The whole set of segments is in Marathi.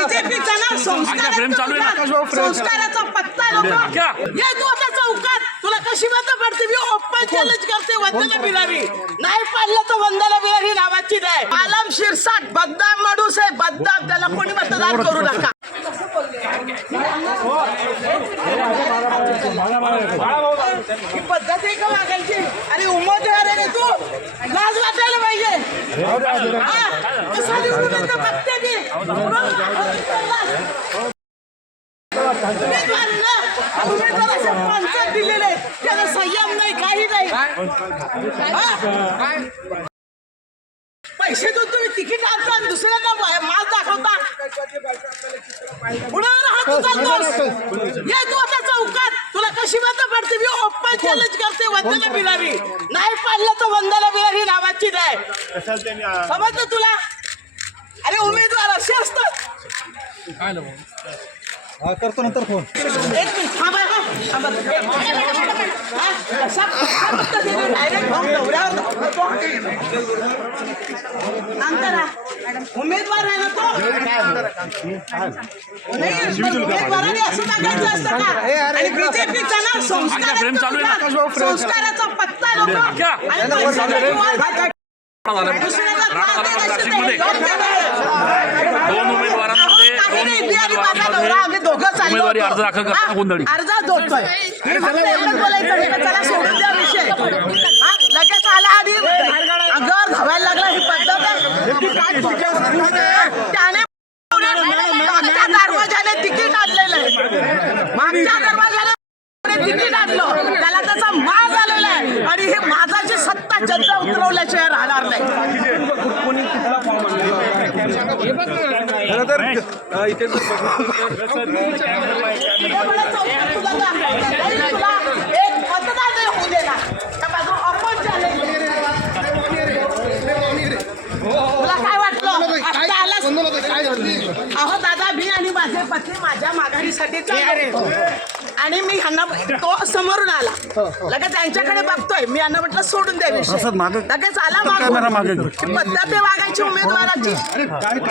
बीजेपीचा ना संस्काराचा पत्ता नको ये तू आता चौकात तुला कशी मतं पडते मी ओपन चॅलेंज करते वंदना बिरारी नाही पाडलं तर वंदना बिरारी नावाची नाही आलम शिरसाट बदनाम माणूस आहे बदनाम त्याला कोणी मतदान करू नका ही पद्धत आहे का मागायची आणि उमेदवार आहे तू लाज वाटायला पाहिजे बघते मी उमेदवार असे पंचायत दिलेले त्याला संयम नाही काही नाही पैसे देऊन तुम्ही तिकीट आणता आणि दुसऱ्यांना माल दाखवता ये तू आता चौकात तुला कशी मतं पडते मी ओपन चॅलेंज करते वंदना बिरारी नाही पाडलं तर वंदना बिरारी नावाची नाही समजलं तुला अरे उमेदवार असे असतात करतो नंतर फोन एक मिनिट थांबा उमेदवार आहे ना तो उमेदवाराने असं सांगायचं असतं का आणि बीजेपीचा ना संस्काराचा पत्ता नको दोन उमेदवारांमध्ये उमेदवारी अर्ज दाखल करताना गोंधळी अर्ज जोडतोय चला सोडून द्या विषय लगेच आला आधी घर धावायला लागला ही पद्धत त्याने मागच्या दरवाजाने तिकीट आणलेलं आहे मागच्या दरवाजाने तिकीट आणलं त्याला त्याचा माज आलेला आहे आणि हे माझाची सत्ता जनता उतरवल्याशिवाय राहणार नाही इथे एक मतदान होऊ देणार तुला काय वाटलं अहो दादा मी आणि माझे पती माझ्या माघारीसाठी आणि मी ह्यांना तो समोरून आला लगेच त्यांच्याकडे बघतोय मी यांना म्हटलं सोडून द्या विषय लगेच आला पद्धत आहे वागायची उमेदवाराची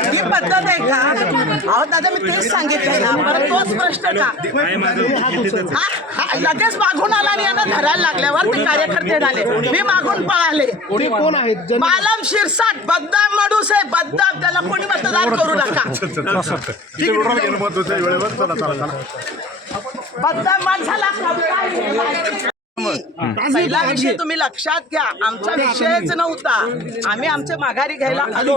ही पद्धत आहे का अहो दादा मी तेच सांगितलंय ना परत तोच प्रश्न का हा लगेच मागून आला आणि यांना धरायला लागल्यावर ते कार्यकर्ते झाले मी मागून पळाले आलम शिरसाट बदनाम माणूस आहे बदनाम त्याला कोणी मतदान करू नका बदनाम माणसाला पहिला विषय तुम्ही लक्षात घ्या आमचा विषयच नव्हता आम्ही आमच्या माघारी घ्यायला आलो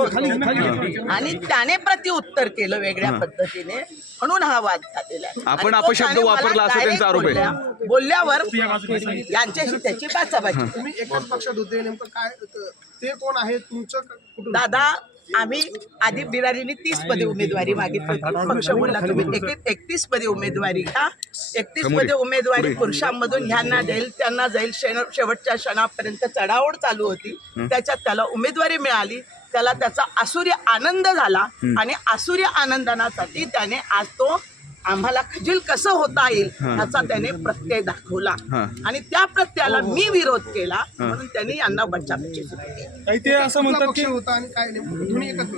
आणि त्याने प्रत्युत्तर केलं वेगळ्या पद्धतीने म्हणून हा वाद झालेला आहे आपण अपशब्द वापरला असं त्यांचा आरोप आहे बोलल्यावर यांच्याशी त्याची बाचाबाची तुम्ही एकाच पक्षात होते नेमकं काय ते कोण आहे तुमचं दादा आम्ही आधी बिरारीने 30 पदे उमेदवारी मागितली होती पक्ष बोलला तुम्ही 31 पदे उमेदवारी घ्या 31 पदे उमेदवारी पुरुषांमधून ह्यांना देईल त्यांना जाईल शेवटच्या क्षणापर्यंत चढाओढ चालू होती त्याच्यात त्याला उमेदवारी मिळाली त्याला त्याचा आसुर्य आनंद झाला आणि आसुर्य आनंदासाठी त्याने आज तो आम्हाला खजील कसं होता येईल याचा त्याने प्रत्यय दाखवला आणि त्या प्रत्ययाला मी विरोध केला म्हणून त्यांनी यांना बचावायची ते असं म्हणतात की होता आणि काय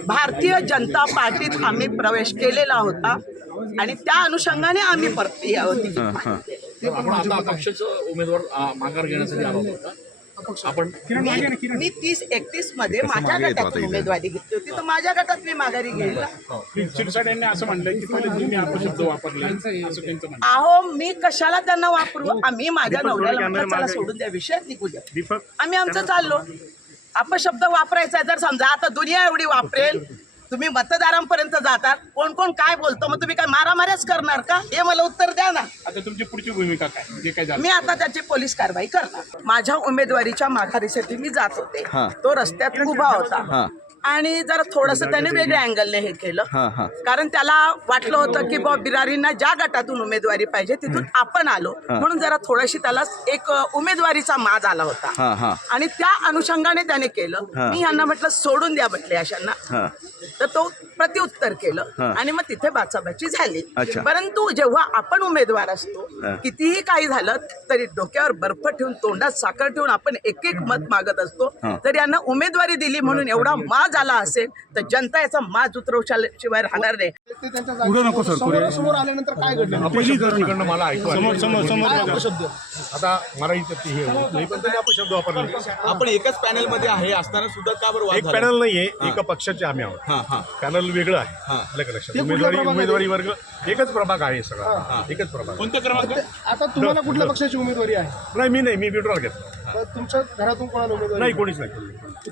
भारतीय जनता पार्टीत आम्ही प्रवेश केलेला होता आणि त्या अनुषंगाने आम्ही परत होती उमेदवार माघार घेण्यासाठी आलो होता आपण मी 30-31 मध्ये माझ्या गटात उमेदवारी घेतली होती तर माझ्या गटात मी माघारी घेईल शिरसाट यांनी असं म्हणलंय की पहिले तुम्ही अपशब्द वापरले अहो मी कशाला त्यांना वापरू आम्ही माझ्या नवऱ्याला म्हटलं चला सोडून द्या विषयात निघू द्या आम्ही आमचं चाललो अपशब्द वापरायचा जर समजा आता दुनिया एवढी वापरेल तुम्ही मतदारांपर्यंत जातात कोण कोण काय बोलतो मग तुम्ही काय मारामाऱ्याच करणार का हे मला उत्तर द्या ना आता तुमची पुढची भूमिका काय जे काय झालं मी आता त्याची पोलीस कारवाई करणार माझ्या उमेदवारीच्या माघारीसाठी मी जात होते तो रस्त्यात उभा होता आणि जरा थोडंसं त्याने वेगळ्या अँगलने हे केलं कारण त्याला वाटलं होतं की बा बिरारींना ज्या गटातून उमेदवारी पाहिजे तिथून आपण आलो म्हणून जरा थोडीशी त्याला एक उमेदवारीचा माज आला होता आणि त्या अनुषंगाने त्याने केलं मी ह्यांना म्हटलं सोडून द्या म्हटले अशांना तर तो प्रत्युत्तर केलं आणि मग तिथे बाचाबाची झाली परंतु जेव्हा आपण उमेदवार असतो कितीही काही झालं तरी डोक्यावर बर्फ ठेवून तोंडात साखर ठेवून आपण एक एक मत मागत असतो तर यांना उमेदवारी दिली म्हणून एवढा माज झाला असेल तर जनता याचा माज उतरवल्याशिवाय राहणार नाही. ते त्यांच्या जागी समोर आल्यानंतर काय घडलं? तिकडनं मला ऐकू आलं. अपशब्द. आता मला इथं ते हे होत नाही, पण त्यांनी अपशब्द वापरले. आपण एकाच पॅनल मध्ये आहे असताना सुद्धा का बरं वाद एक झाला? पॅनल नाहीये, एका पक्षाचे आम्ही आहोत. हा हा पॅनल वेगळं आहे. आलं का लक्षात? उमेदवारी वर्ग एकच प्रभाग आहे सगळा. एकच प्रभाग. कोणत्या क्रमांक आता तुम्हाला कुठल्या पक्षाची उमेदवारी आहे? नाही, मी विड्रॉल घेतला. तर तुमच्या घरातून कोणाला उमेदवारी नाही, कोणीच नाही.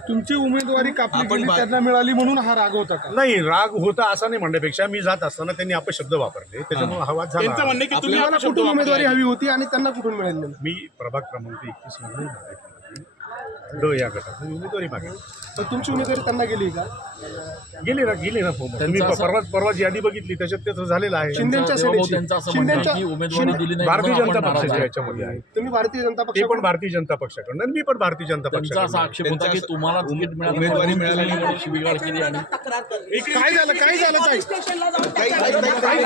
तुमची उमेदवारी कापली आपण गेली, बा- त्यांना मिळाली म्हणून हा राग होता का? नाही, राग होता असं नाही म्हणण्यापेक्षा मी जात असताना त्यांनी अपशब्द वापरले, त्याच्यामुळे हा वाद त्यांचं झाला. म्हणणं की तुम्ही तुम्हाला अपशब्द कुठून वापरले. उमेदवारी हवी होती आणि त्यांना कुठून मिळाली? मी प्रभाग क्रमांक 21 मधून ड या गटात उमेदवारी मागितली. तर तुमची उमेदवारी त्यांना गेली का? गेली ना तुम्ही परवाच यादी बघितली, त्याच्यात त्याचं झालेलं आहे. शिंदेच्या देवाभाऊ सेनेची. त्यांचं असं म्हणणं आहे की उमेदवारी दिली नाही भारतीय म्हणून जनता आपण नाराज पक्षाच्या आहे. याच्यामध्ये आहे. तुम्ही भारतीय जनता ते पक्ष पण भारतीय जनता पक्षाकडनं आणि मी पण भारतीय जनता त्यांचा असा पक्षाकडनं. आक्षेप होता की तुम्हाला तिकीट उमेदवारी मिळाली मिळाली शिवीगाळ केली आणि काय झालं ताई? स्टेशनला जाऊन काही- काही- काही-